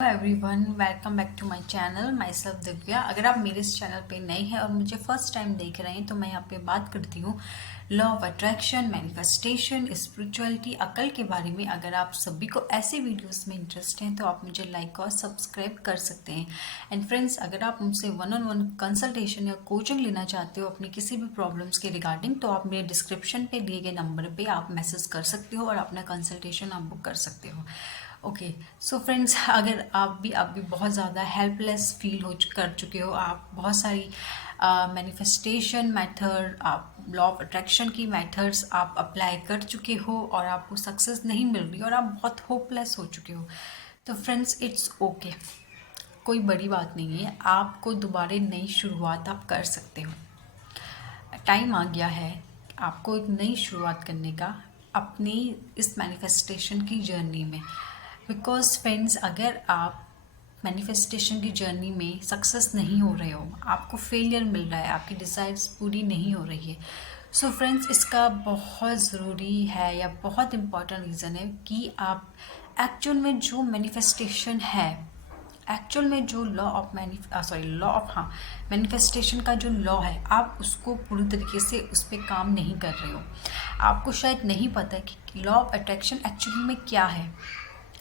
Everyone, welcome back to my channel. Myself Divya. अगर आप मेरे इस चैनल पे नए हैं और मुझे फर्स्ट टाइम देख रहे हैं तो मैं यहाँ पे बात करती हूँ law of attraction, manifestation, spirituality, अकल के बारे में। अगर आप सभी को ऐसे वीडियोस में इंटरेस्ट हैं तो आप मुझे लाइक और सब्सक्राइब कर सकते हैं। एंड फ्रेंड्स, अगर आप मुझसे वन ऑन वन कंसल्टेशन या कोचिंग लेना चाहते हो अपनी किसी भी प्रॉब्लम्स के रिगार्डिंग, तो आप मेरे डिस्क्रिप्शन पे दिए गए नंबर पे आप मैसेज कर सकते हो और अपना कंसल्टेशन आप बुक कर सकते हो। ओके, सो फ्रेंड्स, अगर आप भी बहुत ज़्यादा हेल्पलेस फील कर चुके हो, आप बहुत सारी मैनिफेस्टेशन मेथड, आप लॉ ऑफ अट्रैक्शन की मेथड्स आप अप्लाई कर चुके हो और आपको सक्सेस नहीं मिल रही और आप बहुत होपलेस हो चुके हो, तो फ्रेंड्स इट्स ओके, कोई बड़ी बात नहीं है। आपको दोबारा नई शुरुआत आप कर सकते हो। टाइम आ गया है आपको एक नई शुरुआत करने का अपनी इस मैनिफेस्टेशन की जर्नी में। बिकॉज फ्रेंड्स, अगर आप मैनिफेस्टेशन की जर्नी में सक्सेस नहीं हो रहे हो, आपको फेलियर मिल रहा है, आपकी डिज़ायर्स पूरी नहीं हो रही है, सो फ्रेंड्स इसका बहुत ज़रूरी है या बहुत इम्पॉर्टेंट रीज़न है कि आप एक्चुअल में जो मैनिफेस्टेशन है, एक्चुअल में जो लॉ ऑफ मैनिफेस्टेशन का जो लॉ है, आप उसको पूरी तरीके से उस पर काम नहीं कर रहे हो। आपको शायद नहीं पता है कि लॉ ऑफ अट्रैक्शन एक्चुअली में क्या है।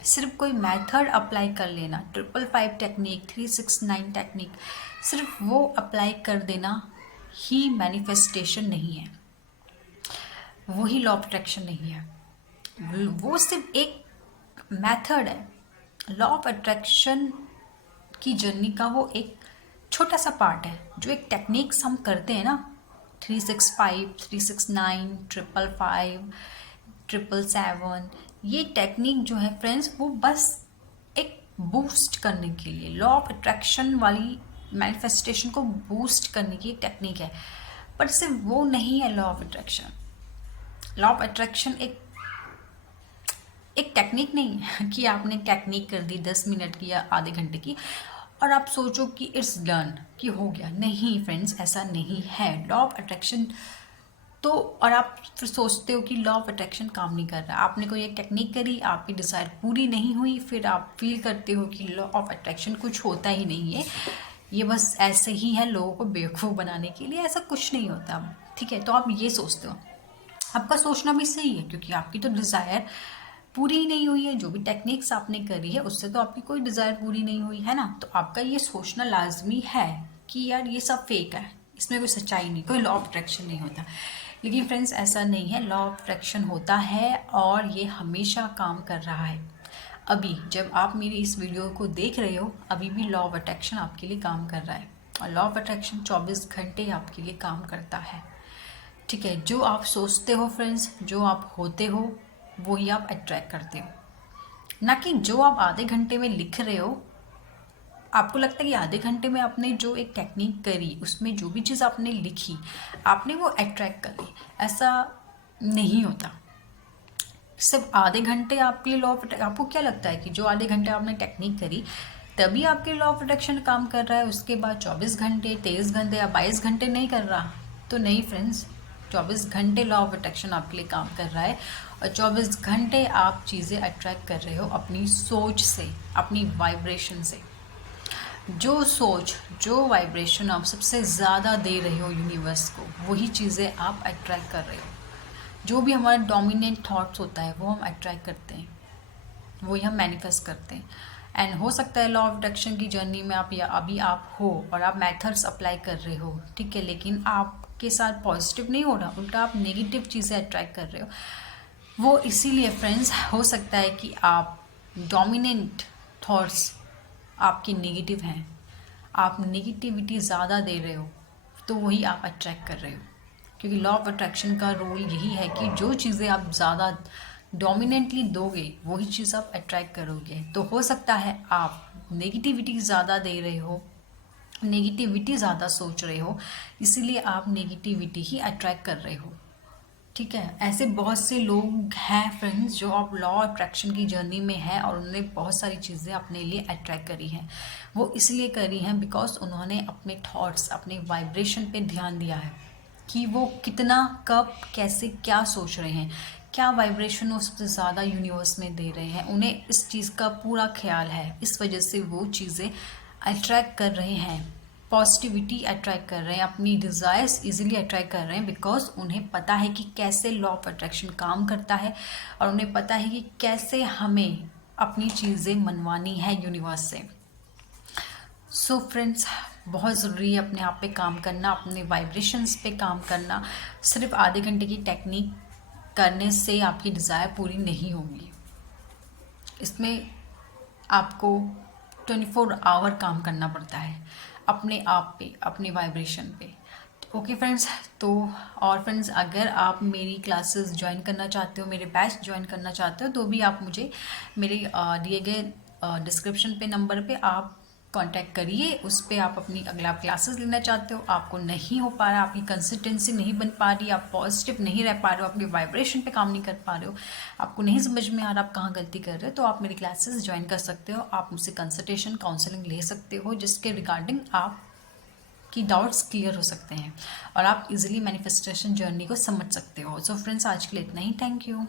सिर्फ कोई मेथड अप्लाई कर लेना, 555 टेक्निक, 369 टेक्निक, सिर्फ वो अप्लाई कर देना ही मैनिफेस्टेशन नहीं है, वो ही लॉ ऑफ अट्रैक्शन नहीं है। वो सिर्फ एक मेथड है। लॉ ऑफ अट्रैक्शन की जर्नी का वो एक छोटा सा पार्ट है। जो एक टेक्निक्स हम करते हैं ना, 365, 369, 555, 777, ये टेक्निक जो है फ्रेंड्स, वो बस एक बूस्ट करने के लिए, लॉ ऑफ अट्रैक्शन वाली मैनिफेस्टेशन को बूस्ट करने की टेक्निक है, पर सिर्फ वो नहीं है law of attraction. Law of attraction एक टेक्निक नहीं है कि आपने टेक्निक कर दी 10 मिनट की या आधे घंटे की और आप सोचो कि इट्स डन, कि हो गया। नहीं फ्रेंड्स, ऐसा नहीं है। लॉ ऑफ अट्रैक्शन तो, और आप फिर सोचते हो कि लॉ ऑफ अट्रैक्शन काम नहीं कर रहा, आपने कोई एक टेक्निक करी, आपकी डिज़ायर पूरी नहीं हुई, फिर आप फील करते हो कि लॉ ऑफ अट्रैक्शन कुछ होता ही नहीं है, ये बस ऐसे ही है लोगों को बेवकूफ़ बनाने के लिए। ऐसा कुछ नहीं होता, ठीक है। तो आप ये सोचते हो, आपका सोचना भी सही है, क्योंकि आपकी तो डिज़ायर पूरी ही नहीं हुई है। जो भी टेक्निक्स आपने करी है उससे तो आपकी कोई डिज़ायर पूरी नहीं हुई है ना, तो आपका ये सोचना लाजमी है कि यार ये सब फेक है, इसमें कोई सच्चाई नहीं, कोई लॉ ऑफ अट्रैक्शन नहीं होता। लेकिन फ्रेंड्स, ऐसा नहीं है। लॉ ऑफ अट्रैक्शन होता है और ये हमेशा काम कर रहा है। अभी जब आप मेरी इस वीडियो को देख रहे हो, अभी भी लॉ ऑफ अट्रैक्शन आपके लिए काम कर रहा है, और लॉ ऑफ अट्रैक्शन 24 घंटे आपके लिए काम करता है, ठीक है। जो आप सोचते हो फ्रेंड्स, जो आप होते हो, वो ही आप अट्रैक्ट करते हो। ना कि जो आप आधे घंटे में लिख रहे हो, आपको लगता है कि आधे घंटे में आपने जो एक टेक्निक करी, उसमें जो भी चीज़ आपने लिखी, आपने वो अट्रैक्ट कर ली, ऐसा नहीं होता। सिर्फ आधे घंटे आपके लिए लॉ ऑफ, आपको क्या लगता है कि जो आधे घंटे आपने टेक्निक करी तभी आपके लॉ ऑफ अट्रैक्शन काम कर रहा है, उसके बाद 24 घंटे, 23 घंटे या 22 घंटे नहीं कर रहा? तो नहीं फ्रेंड्स, 24 घंटे लॉ ऑफ अट्रैक्शन आपके लिए काम कर रहा है, और 24 घंटे आप चीज़ें अट्रैक्ट कर रहे हो अपनी सोच से, अपनी वाइब्रेशन से। जो सोच, जो वाइब्रेशन आप सबसे ज़्यादा दे रहे हो यूनिवर्स को, वही चीज़ें आप अट्रैक्ट कर रहे हो। जो भी हमारा डोमिनेंट थॉट्स होता है वो हम अट्रैक्ट करते हैं, वही हम मैनिफेस्ट करते हैं। एंड हो सकता है लॉ ऑफ अट्रैक्शन की जर्नी में आप, या अभी आप हो और आप मेथड्स अप्लाई कर रहे हो, ठीक है, लेकिन आपके साथ पॉजिटिव नहीं हो रहा, उल्टा आप नेगेटिव चीज़ें अट्रैक्ट कर रहे हो। वो इसीलिए फ्रेंड्स, हो सकता है कि आप डोमिनेंट थॉट्स आपके नेगेटिव हैं, आप नेगेटिविटी ज़्यादा दे रहे हो, तो वही आप अट्रैक्ट कर रहे हो। क्योंकि लॉ ऑफ अट्रैक्शन का रूल यही है कि जो चीज़ें आप ज़्यादा डोमिनेंटली दोगे, वही चीज़ आप अट्रैक्ट करोगे। तो हो सकता है आप नेगेटिविटी ज़्यादा दे रहे हो, नेगेटिविटी ज़्यादा सोच रहे हो, इसीलिए आप नेगेटिविटी ही अट्रैक्ट कर रहे हो, ठीक है। ऐसे बहुत से लोग हैं फ्रेंड्स जो अब लॉ अट्रैक्शन की जर्नी में है और उन्होंने बहुत सारी चीज़ें अपने लिए अट्रैक्ट करी हैं। वो इसलिए करी हैं बिकॉज उन्होंने अपने थॉट्स, अपने वाइब्रेशन पे ध्यान दिया है कि वो कितना, कब, कैसे, क्या सोच रहे हैं, क्या वाइब्रेशन वो सबसे ज़्यादा यूनिवर्स में दे रहे हैं, उन्हें इस चीज़ का पूरा ख्याल है, इस वजह से वो चीज़ें अट्रैक्ट कर रहे हैं, पॉजिटिविटी अट्रैक्ट कर रहे हैं, अपनी डिज़ायर्स इजीली अट्रैक्ट कर रहे हैं, बिकॉज उन्हें पता है कि कैसे लॉ ऑफ अट्रैक्शन काम करता है और उन्हें पता है कि कैसे हमें अपनी चीज़ें मनवानी है यूनिवर्स से। सो फ्रेंड्स, बहुत ज़रूरी है अपने आप पे काम करना, अपने वाइब्रेशंस पे काम करना। सिर्फ आधे घंटे की टेक्निक करने से आपकी डिज़ायर पूरी नहीं होगी, इसमें आपको 24 आवर काम करना पड़ता है अपने आप पे, अपने वाइब्रेशन पे। ओके फ्रेंड्स, तो और फ्रेंड्स, अगर आप मेरी क्लासेस ज्वाइन करना चाहते हो, मेरे बैच ज्वाइन करना चाहते हो, तो भी आप मुझे मेरे दिए गए डिस्क्रिप्शन पे नंबर पे आप कांटेक्ट करिए। उस पर आप अपनी अगला क्लासेस लेना चाहते हो, आपको नहीं हो पा रहा, आपकी कंसिस्टेंसी नहीं बन पा रही, आप पॉजिटिव नहीं रह पा रहे हो, आपके वाइब्रेशन पे काम नहीं कर पा रहे हो, आपको नहीं समझ में आ रहा आप कहाँ गलती कर रहे हो, तो आप मेरी क्लासेस ज्वाइन कर सकते हो। आप मुझसे कंसल्टेशन काउंसलिंग ले सकते हो, जिसके रिगार्डिंग आप की डाउट्स क्लियर हो सकते हैं और आप इजीली मैनिफेस्टेशन जर्नी को समझ सकते हो। सो फ्रेंड्स, आज के लिए इतना ही। Thank you.